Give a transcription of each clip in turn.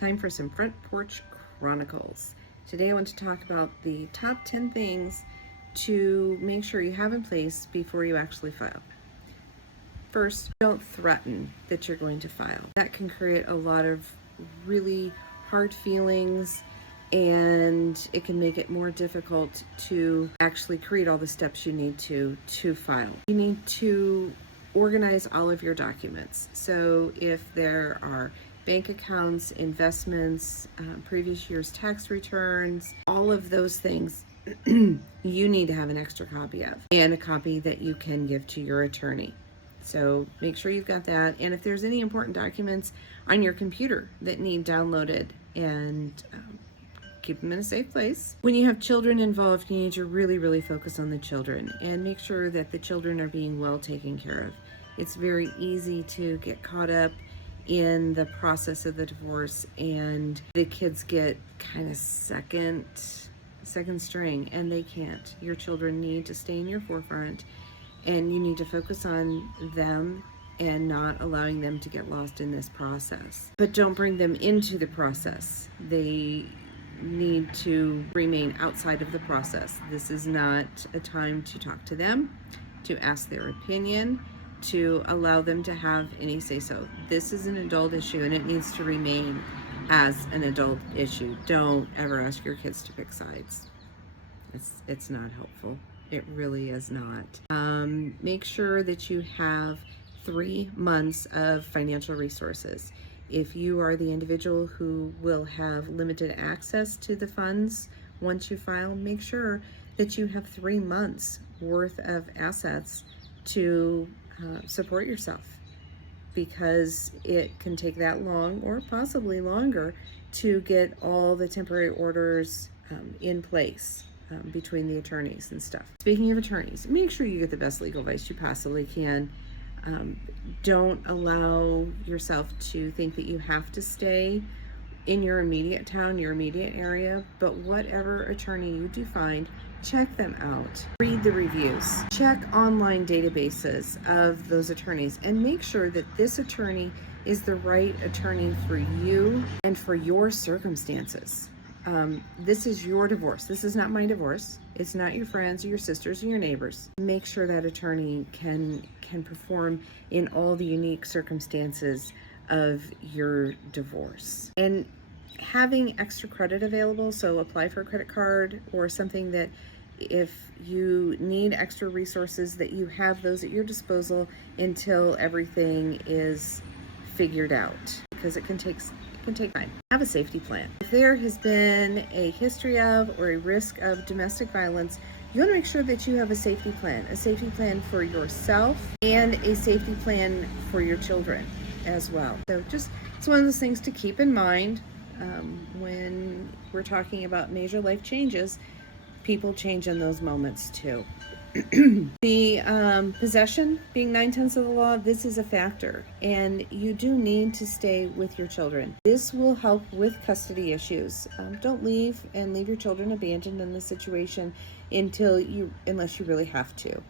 Time for some Front Porch Chronicles. Today I want to talk about the top 10 things to make sure you have in place before you actually file. First, don't threaten that you're going to file. That can create a lot of really hard feelings, and it can make it more difficult to actually create all the steps you need to file. You need to organize all of your documents. So if there are bank accounts, investments, previous year's tax returns, all of those things you need to have an extra copy of, and a copy that you can give to your attorney. So make sure you've got that. And if there's any important documents on your computer that need downloaded, and keep them in a safe place. When you have children involved, you need to really focus on the children and make sure that the children are being well taken care of. It's very easy to get caught up in the process of the divorce, and the kids get kind of second string, and they can't. Your children need to stay in your forefront, and you need to focus on them and not allowing them to get lost in this process. But don't bring them into the process. They need to remain outside of the process. This is not a time to talk to them, to ask their opinion, to allow them to have any say-so. This is an adult issue, and it needs to remain as an adult issue. Don't ever ask your kids to pick sides. It's not helpful. It really is not. Make sure that you have 3 months of financial resources. If you are the individual who will have limited access to the funds once you file, make sure that you have 3 months worth of assets to support yourself, because it can take that long or possibly longer to get all the temporary orders in place between the attorneys and stuff. Speaking of attorneys, make sure you get the best legal advice you possibly can. Don't allow yourself to think that you have to stay in your immediate town, your immediate area, but whatever attorney you do find, check them out. Read the reviews. Check online databases of those attorneys and make sure that this attorney is the right attorney for you and for your circumstances. This is your divorce. This is not my divorce. It's not your friends or your sisters or your neighbors. Make sure that attorney can perform in all the unique circumstances of your divorce. And having extra credit available, so apply for a credit card or something that if you need extra resources, that you have those at your disposal until everything is figured out, because it can take time. Have a safety plan. If there has been a history of or a risk of domestic violence, you want to make sure that you have a safety plan for yourself, and a safety plan for your children as well. So it's one of those things to keep in mind when we're talking about major life changes. People change in those moments too. The possession being 9/10 of the law, this is a factor, and you do need to stay with your children. This will help with custody issues. Don't leave your children abandoned in this situation unless you really have to.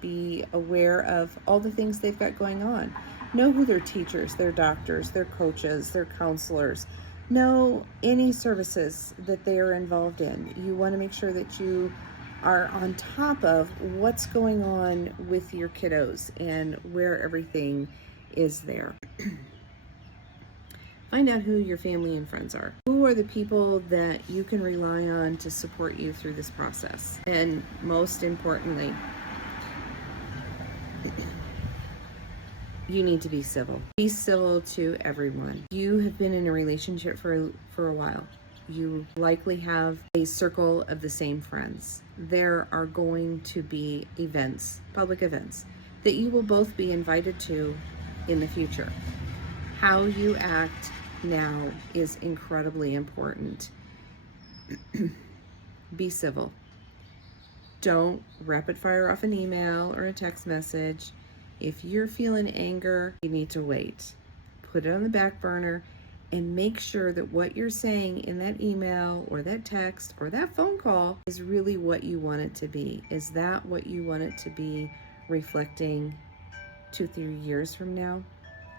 Be aware of all the things they've got going on. Know who their teachers, their doctors, their coaches, their counselors. Know any services that they are involved in. You want to make sure that you are on top of what's going on with your kiddos and where everything is there. Find out who your family and friends are. Who are the people that you can rely on to support you through this process? And most importantly, you need to be civil. Be civil to everyone. You have been in a relationship for a while. You likely have a circle of the same friends. There are going to be events, public events, that you will both be invited to in the future. How you act now is incredibly important. Be civil. Don't rapid fire off an email or a text message. If you're feeling anger, you need to wait. Put it on the back burner and make sure that what you're saying in that email or that text or that phone call is really what you want it to be. Is that what you want it to be, reflecting 2-3 years from now?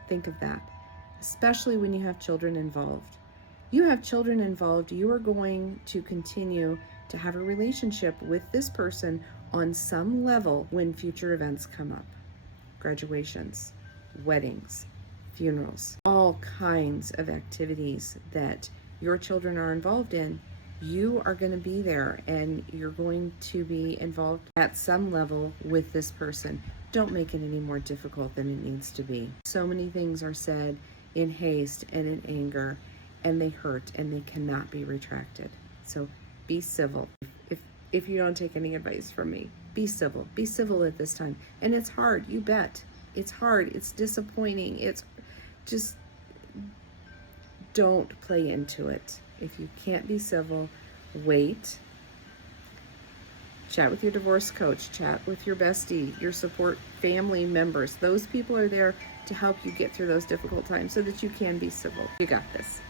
Think of that, especially when you have children involved. You have children involved, you are going to continue to have a relationship with this person on some level when future events come up. Graduations, weddings, funerals, all kinds of activities that your children are involved in. You are going to be there and you're going to be involved at some level with this person. Don't make it any more difficult than it needs to be. So many things are said in haste and in anger, and they hurt and they cannot be retracted. So be civil. If you don't take any advice from me, be civil. Be civil at this time. And it's hard, you bet. It's hard. It's disappointing. It's just, don't play into it. If you can't be civil, wait. Chat with your divorce coach. Chat with your bestie, your support family members. Those people are there to help you get through those difficult times so that you can be civil. You got this.